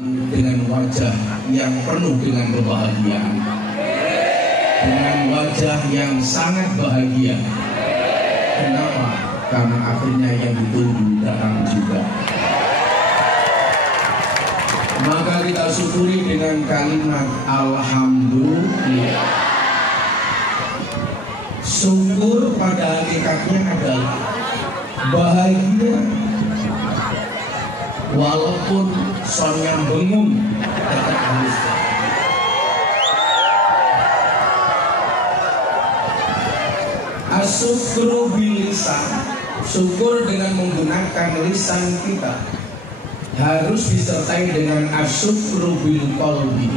dengan wajah yang penuh dengan kebahagiaan, dengan wajah yang sangat bahagia. Kenapa? Karena akhirnya yang ditunggu datang juga. Maka kita syukuri dengan kalimat alhamdulillah. Syukur pada hakikatnya adalah bahagia walaupun sonnya bengung tetap harus. Asyukru bilisan, syukur dengan menggunakan lisan kita harus disertai dengan asyukru bil qalbi,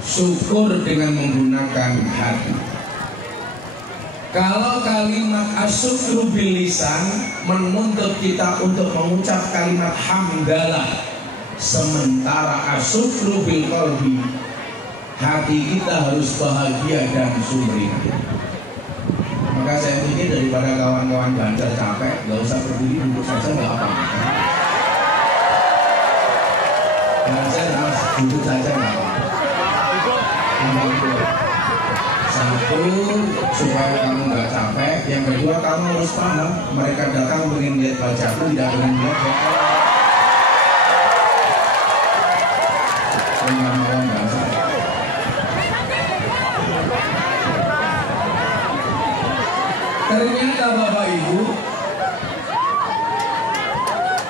syukur dengan menggunakan hati. Kalau kalimat asyukru bil lisan menuntut kita untuk mengucap kalimat hamdalah, sementara asyukru bil qalbi, hati kita harus bahagia dan sumringah. Maka saya pikir daripada kawan-kawan Banjar capek, gak usah berdiri, duduk saja gak apa-apa. Banjar harus duduk saja gak apa-apa. Satu, supaya kamu gak capek. Yang kedua, kamu harus paham mereka datang ingin lihat bacaku, tidak ingin lihat pengamalan bahasa. Ternyata Bapak Ibu,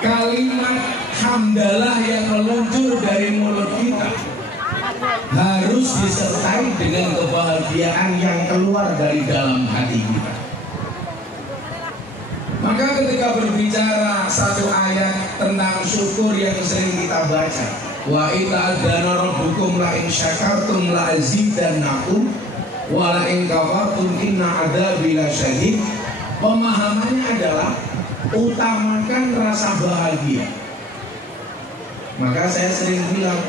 kalimat hamdalah yang meluncur dari mulut kita harus disertai dengan kebahagiaan yang keluar dari dalam hati kita. Maka ketika berbicara satu ayat tentang syukur yang sering kita baca, wa ita'adzana rabbukum la in syakartum la azidannakum wa la in kafartum inna adzabi lasyadid, pemahamannya adalah utamakan rasa bahagia. Maka saya sering bilang,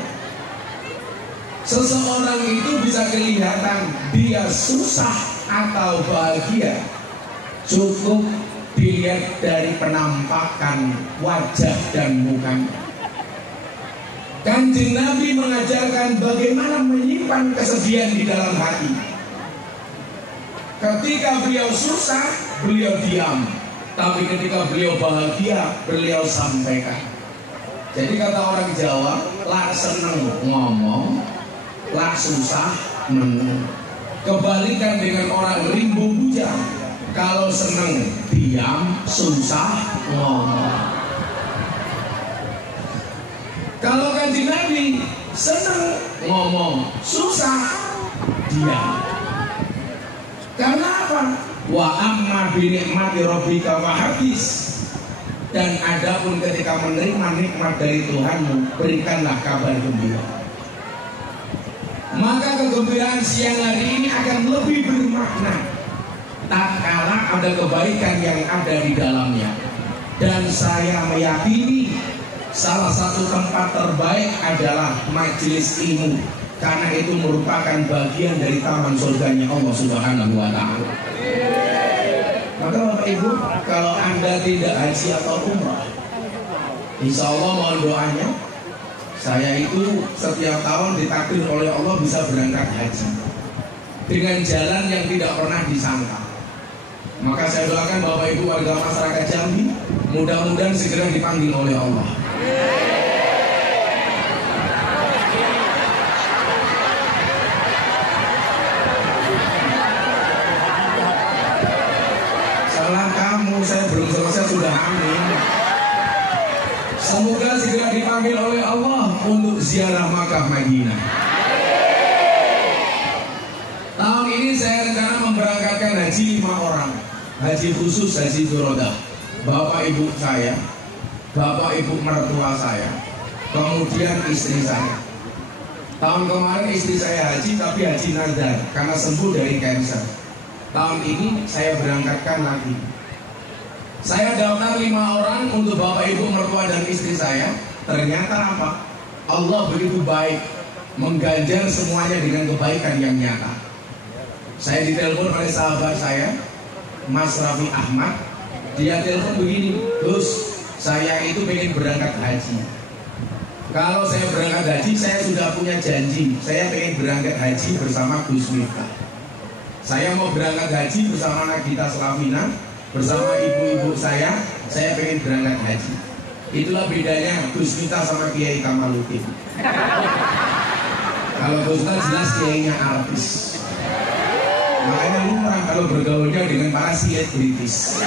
seseorang itu bisa kelihatan dia susah atau bahagia cukup dilihat dari penampakan wajah dan mukanya. Kanjeng Nabi mengajarkan bagaimana menyimpan kesedihan di dalam hati. Ketika beliau susah, beliau diam. Tapi ketika beliau bahagia, beliau sampaikan. Jadi kata orang Jawa, lah seneng ngomong, lah susah meneng. Kebalikan dengan orang rimbo bujang, kalau seneng diam, susah ngomong. Kalau Kanjeng Nabi seneng ngomong, susah diam. Karena apa? Wa amma bi nikmati rabbika fahaddits. Dan adapun ketika menerima nikmat dari Tuhanmu, berikanlah kabar gembira. Maka kegembiraan siang hari ini akan lebih bermakna tatkala ada kebaikan yang ada di dalamnya. Dan saya meyakini salah satu tempat terbaik adalah majelis ilmu, karena itu merupakan bagian dari taman surganya Allah Subhanahu wa Ta'ala. Maka Bapak Ibu, kalau Anda tidak haji atau umrah, insya Allah mohon doanya. Saya itu setiap tahun ditakdir oleh Allah bisa berangkat haji dengan jalan yang tidak pernah disangka. Maka saya doakan Bapak Ibu warga masyarakat Jambi, mudah-mudahan segera dipanggil oleh Allah. Saya belum selesai sudah amin. Semoga segera dipanggil oleh Allah untuk ziarah Makkah Madinah. Tahun ini saya rencana memberangkatkan haji 5 orang. Haji khusus, haji furodah. Bapak ibu saya, bapak ibu mertua saya, kemudian istri saya. Tahun kemarin istri saya haji, tapi haji nazar karena sembuh dari kanker. Tahun ini saya berangkatkan lagi. Saya daftar 5 orang untuk bapak ibu mertua dan istri saya. Ternyata apa? Allah begitu baik, mengganjar semuanya dengan kebaikan yang nyata. Saya ditelepon oleh sahabat saya, Mas Raffi Ahmad. Dia telepon begini, Gus, saya itu pengen berangkat haji. Kalau saya berangkat haji, saya sudah punya janji. Saya pengen berangkat haji bersama Gus Miftah. Saya mau berangkat haji bersama Nagita Slavina, bersama ibu-ibu saya pengen berangkat haji. Itulah bedanya Gus Miftah sama Kiai Kamaluddin. Kalau Gus Miftah jelas kiainya artis. Makanya lumrah kalau bergaulnya dengan para selebritis.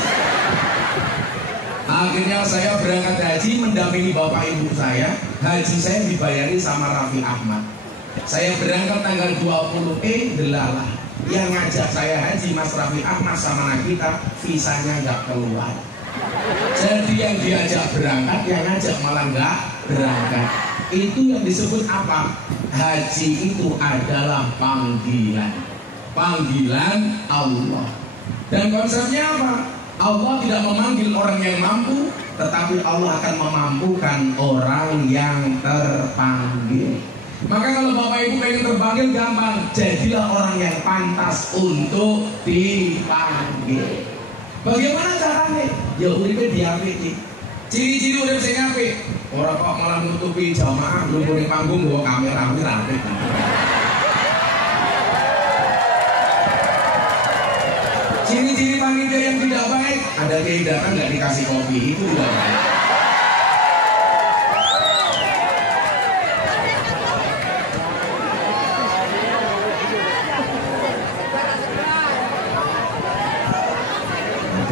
Akhirnya saya berangkat haji mendampingi bapak ibu saya. Haji saya dibayari sama Raffi Ahmad. Saya berangkat tanggal 20 Delalah. Yang ngajak saya haji Mas Raffi Ahmad sama Nagita, visanya nggak keluar. Jadi yang diajak berangkat, yang ngajak malah nggak berangkat. Itu yang disebut apa? Haji itu adalah panggilan. Panggilan Allah. Dan konsepnya apa? Allah tidak memanggil orang yang mampu, tetapi Allah akan memampukan orang yang terpanggil. Maka kalau Bapak Ibu pengen terpanggil gampang, jadilah orang yang pantas untuk dipanggil. Bagaimana caranya? Ya uripnya diapiti. Ciri-ciri urip sing apik. Ora kok malah nutupi jamaah lungguh ning panggung nggawa kamera apik. Ciri-ciri panitia yang tidak baik, ada kiai datang nggak dikasih kopi, itu tidak baik.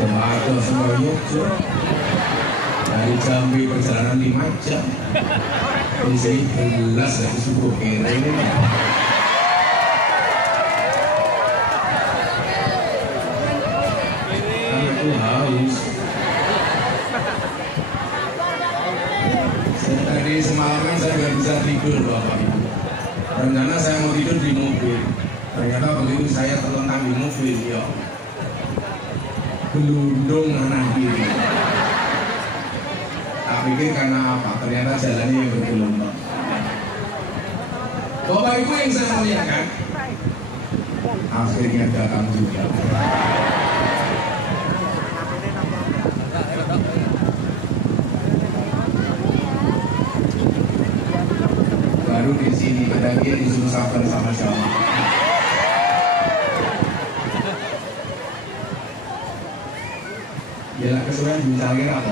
Ada semua Yogyo dari Jambi perjalanan 5 jam. Di sini belas dari subuh kere. Haus. Tadi semalam saya nggak bisa tidur Bapak Ibu. Rencana saya mau tidur di mobil. Ternyata begitu saya terlentang di mobil, ya gelundung kanan kiri. Tak pikir karena apa? Ternyata jalannya yang bergelombang. Bapak Ibu yang saya muliakan, akhirnya datang juga. Baru di sini pada dia disuruh sabar sama-sama. Ya lah kesulitan dicari apa?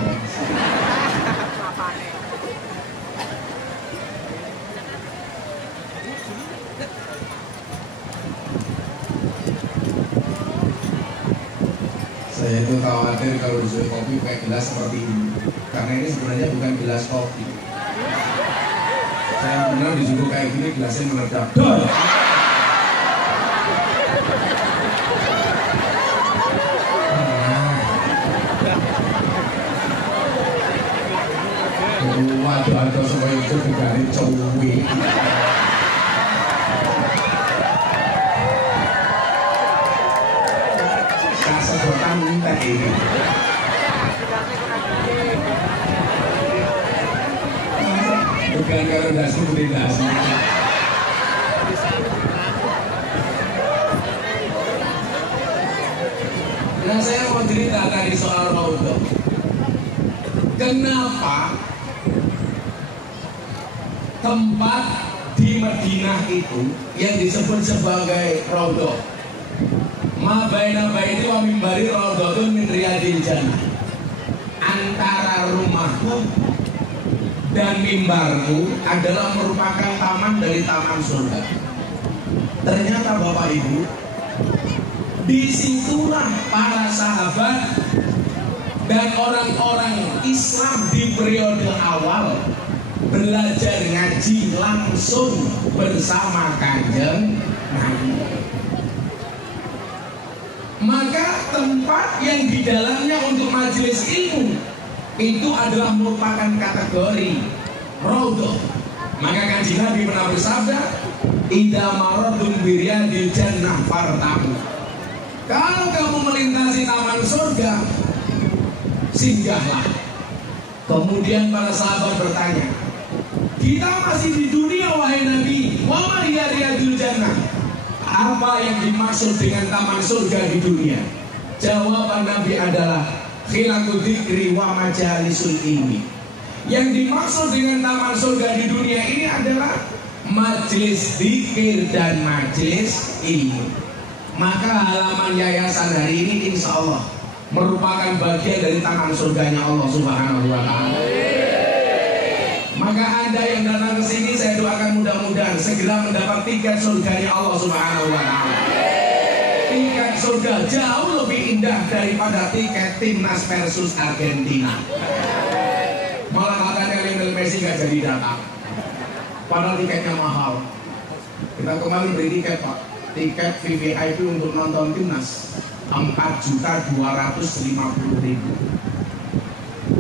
Saya itu khawatir kalau disuruh kopi pakai gelas seperti ini, karena ini sebenarnya bukan gelas kopi. Saya benar disuruh kayak gini gelasnya meledak. Waduh, semua itu bukan cowi. Kasedotan minta ini. Bukan kalau dasmu tidak. Nah, saya mau cerita tadi soal Raudhah. Kenapa tempat di Madinah itu yang disebut sebagai Raudhah? Ma baina baiti wa mimbari raudhatun min riyadil jannah. Antara rumahku dan mimbarku adalah merupakan taman dari taman surga. Ternyata Bapak Ibu, disitulah para sahabat dan orang-orang Islam di periode awal belajar ngaji langsung bersama Kanjeng Nabi. Maka tempat yang di dalamnya untuk majelis ilmu itu adalah merupakan kategori Raudhah. Maka Kanjeng Nabi pernah bersabda, "Idza maradun bi riyadil jannah fartamu." Kalau kamu melintasi taman surga, singgahlah. Kemudian para sahabat bertanya, "Kita masih di dunia wahai Nabi, wa ma hiya riyadil jannah?" Apa yang dimaksud dengan taman surga di dunia? Jawaban Nabi adalah khilaqu dzikri wa majalisul ilmi. Yang dimaksud dengan taman surga di dunia ini adalah majelis zikir dan majelis ilmu. Maka halaman yayasan hari ini insya Allah merupakan bagian dari taman surganya Allah Subhanahu wa Ta'ala. Maka Anda yang datang ke sini, saya doakan mudah-mudahan segera mendapat tiket surganya Allah Subhanahu wa Ta'ala. Tiket surga jauh lebih indah daripada tiket timnas versus Argentina. Malah katanya Lionel Messi gak jadi datang, padahal tiketnya mahal. Kita kemarin beli tiket Pak, tiket VVIP untuk nonton timnas 4.250.000.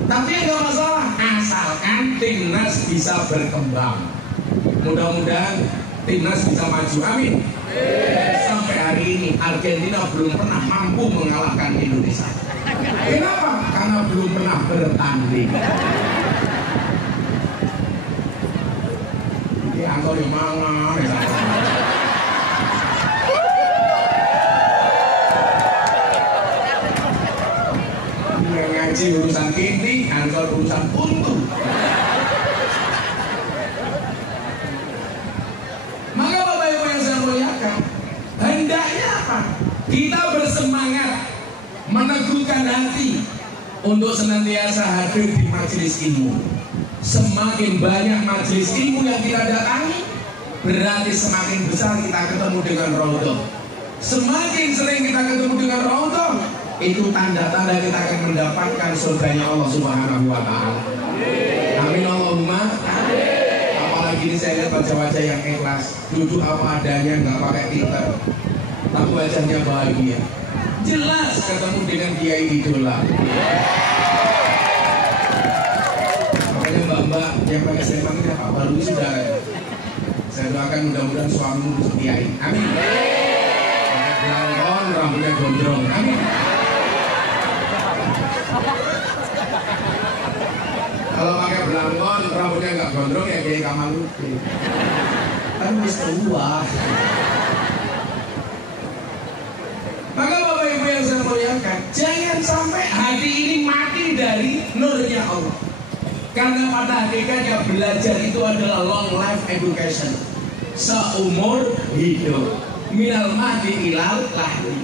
Tapi enggak masalah, asalkan timnas bisa berkembang. Mudah-mudahan timnas bisa maju, amin. Sampai hari ini Argentina belum pernah mampu mengalahkan Indonesia. Kenapa? Karena belum pernah bertanding. Ini angkor yang mana? Ngaji urusan kini, angkor urusan puntu. Maka Bapak Ibu yang saya muliakan, hendaknya apa? Kita bersemangat meneguhkan hati untuk senantiasa hadir di majelis ilmu. Semakin banyak majelis ilmu yang kita datangi, berarti semakin besar kita ketemu dengan Raudhah. Semakin sering kita ketemu dengan Raudhah, itu tanda-tanda kita akan mendapatkan surganya Allah Subhanahu wa Ta'ala. Amin Allahumma. Apalagi ini saya lihat wajah-wajah yang ikhlas, duduk apa adanya, nggak pakai filter, tapi wajahnya bahagia. Jelas ketemu dengan kiai idola. Makanya mbak-mbak yang pakai serban ini apa? Baru ini sudah. Saya doakan mudah-mudahan suamimu bisa kiai. Amin. Pakai belangkon, rambutnya gondrong. Amin. Kalau pakai belangkon, rambutnya nggak gondrong ya kayak Kamaluddin. Kan bisa tua. Maka Bapak Ibu yang saya muliakan, jangan sampai hati ini mati dari nurnya Allah. Karena pada hakikatnya belajar itu adalah long life education, seumur hidup, minal mahdi ilal lahdi.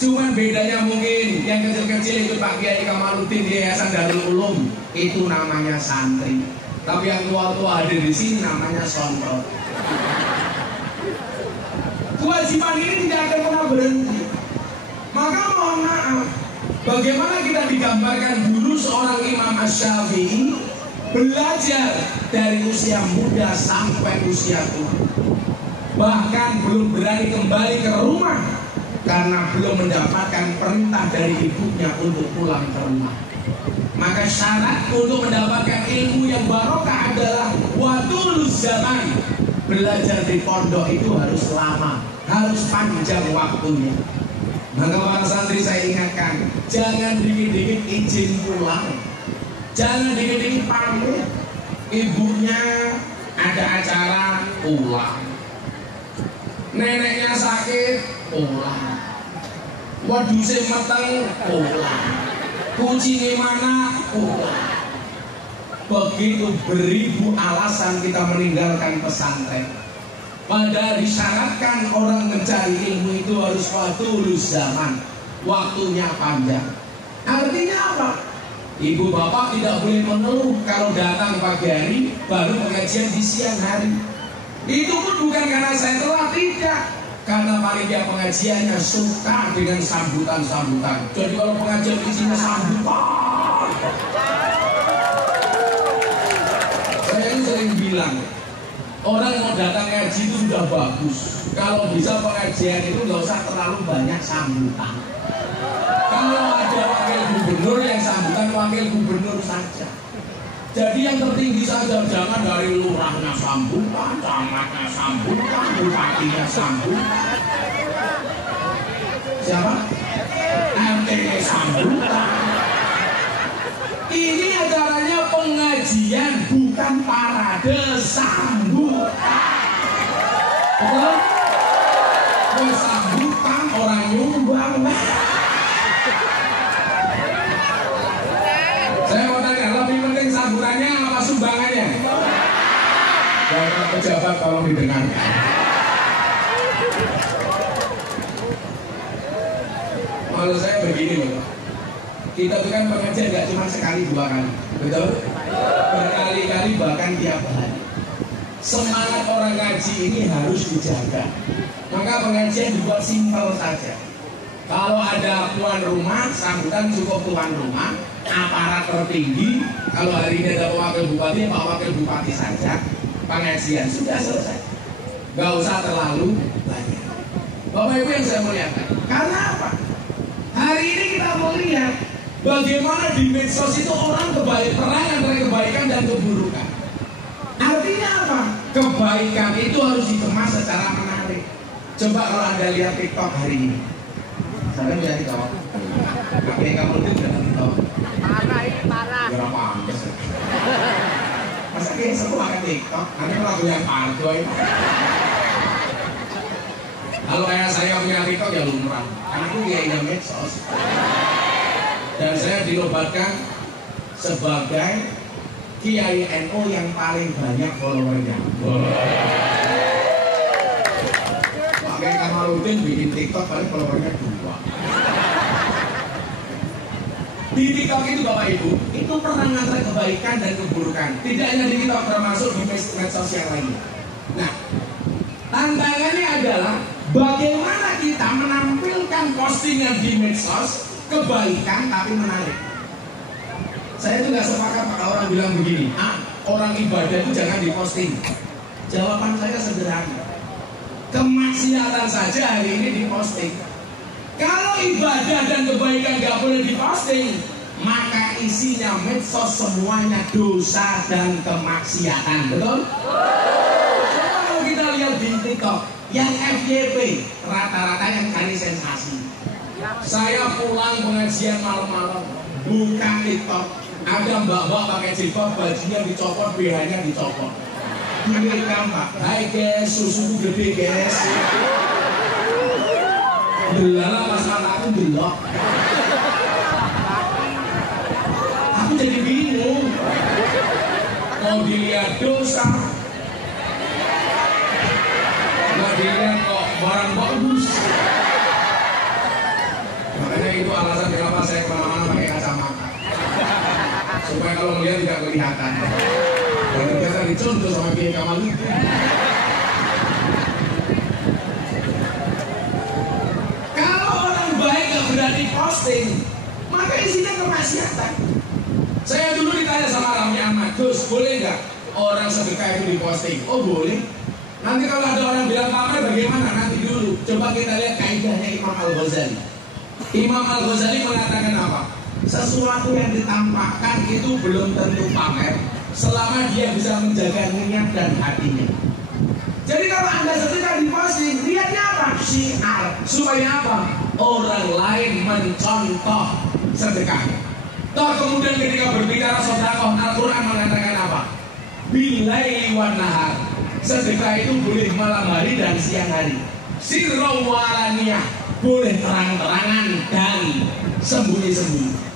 Cuman bedanya mungkin yang kecil-kecil itu Pak Kiai Kamaluddin di Yayasan Darul Ulum itu namanya santri, tapi yang tua-tua hadir di sini namanya sontrol. Kewajiban ini tidak akan pernah berhenti. Maka mohon maaf, bagaimana kita digambarkan dulu seorang Imam Asy-Syafi'i belajar dari usia muda sampai usia tua, bahkan belum berani kembali ke rumah karena belum mendapatkan perintah dari ibunya untuk pulang ke rumah. Maka syarat untuk mendapatkan ilmu yang barokah adalah watul zaman. Belajar di pondok itu harus lama, harus panjang waktunya. Maka para santri saya ingatkan, jangan dikit-dikit izin pulang, jangan dikit-dikit pamit. Ibunya ada acara, pulang. Neneknya sakit, pulang. Waduse meteng, pulang. Kucingnya mana, pulang. Begitu beribu alasan kita meninggalkan pesantren. Padahal disyaratkan orang mencari ilmu itu harus waktu zaman, waktunya panjang. Artinya apa? Ibu bapak tidak boleh mengeluh kalau datang pagi hari baru pengajian di siang hari. Itu pun bukan karena saya telah, tidak. Karena panitia pengajiannya suka dengan sambutan-sambutan. Jadi kalau pengajian isinya sambutan, saya ini sering bilang, orang mau datang ngaji itu sudah bagus. Kalau bisa pengajian itu nggak usah terlalu banyak sambutan. Kalau ada wakil gubernur yang sambutan wakil gubernur saja. Jadi yang tertinggi saja, jangan dari lurahnya sambutan, camatnya sambutan, bupatinya sambutan. Siapa? RT-nya sambutan. Ini acaranya pengajian, bukan parade sambutan. Betul? Mau sambutan orang nyumbang. Saya mau tanya, lebih penting sambutannya apa pejabat tolong didengarkan. Maksud saya begini loh, kita tuh kan pengajian nggak cuma sekali dua kali, betul? Berkali-kali bahkan tiap hari. Semangat orang ngaji ini harus dijaga. Maka pengajian dibuat simpel saja. Kalau ada tuan rumah, sambutan cukup tuan rumah, aparat tertinggi. Kalau hari ini ada wakil bupati, pak wakil bupati saja. Pengajian sudah selesai. Gak usah terlalu banyak. Bapak Ibu yang saya muliakan, karena apa? Hari ini kita mau lihat bagaimana di medsos itu orang perang antara kebaikan dan keburukan. Artinya apa? Kebaikan itu harus dikemas secara menarik. Coba kalau Anda lihat TikTok hari ini. Saya lihat TikTok. Kayak kamu itu lihat TikTok. Parah ini parah. Berapa angka sih? Masa kayak semua kan TikTok? Nanti lagu yang Pardo itu. Kalau kayak saya punya TikTok ya lumrah. Karena aku kiai medsos. Dan saya dinobatkan sebagai Kiai NU yang paling banyak followernya. Pakai Kamaludin bikin TikTok paling followernya 2. Di TikTok itu Bapak Ibu, itu perang antara kebaikan dan keburukan. Tidak hanya di TikTok, termasuk di medsos yang lainnya. Nah, tantangannya adalah bagaimana kita menampilkan postingan di medsos kebaikan tapi menarik. Saya tuh nggak sepakat kalau orang bilang begini, orang ibadah itu jangan diposting. Jawaban saya sederhana. Kemaksiatan saja hari ini diposting. Kalau ibadah dan kebaikan nggak boleh diposting, maka isinya medsos semuanya dosa dan kemaksiatan, betul? Coba kalau kita lihat di TikTok, yang FYP rata-rata yang cari sensasi. Saya pulang pengajian malam-malam, buka TikTok. Ada mbak-mbak pakai jilbab, bajunya dicopot, BH-nya dicopot. Direkam Pak. Hai guys, susuku gede guys. Delala pas mataku belok. Aku jadi bingung. Mau dilihat dosa, mau dilihat kok barang bagus. Makanya itu alasan kenapa saya kemana-mana pakai kacamata. Supaya kalau melihat tidak kelihatan. Dan ternyata dicontoh sama Kiai Kamal itu. Kalau orang baik gak berani posting, maka isinya kemaksiatan. Saya dulu ditanya sama Rami Ahmad, Gus, boleh nggak orang sedekah itu diposting? Oh boleh. Nanti kalau ada orang bilang pamer bagaimana? Nanti dulu. Coba kita lihat kaidahnya Imam Al-Ghazali. Imam Al-Ghazali mengatakan apa? Sesuatu yang ditampakkan itu belum tentu pamer selama dia bisa menjaga niat dan hatinya. Jadi kalau Anda sedekah di posting, niatnya apa? Syiar. Supaya apa? Orang lain mencontoh sedekah. Toh kemudian ketika berbicara sedekah, Al-Quran mengatakan apa? Bilaili wan nahar. Sedekah itu boleh malam hari dan siang hari. Sirra wa alaniyah, boleh terang-terangan dan sembunyi-sembunyi.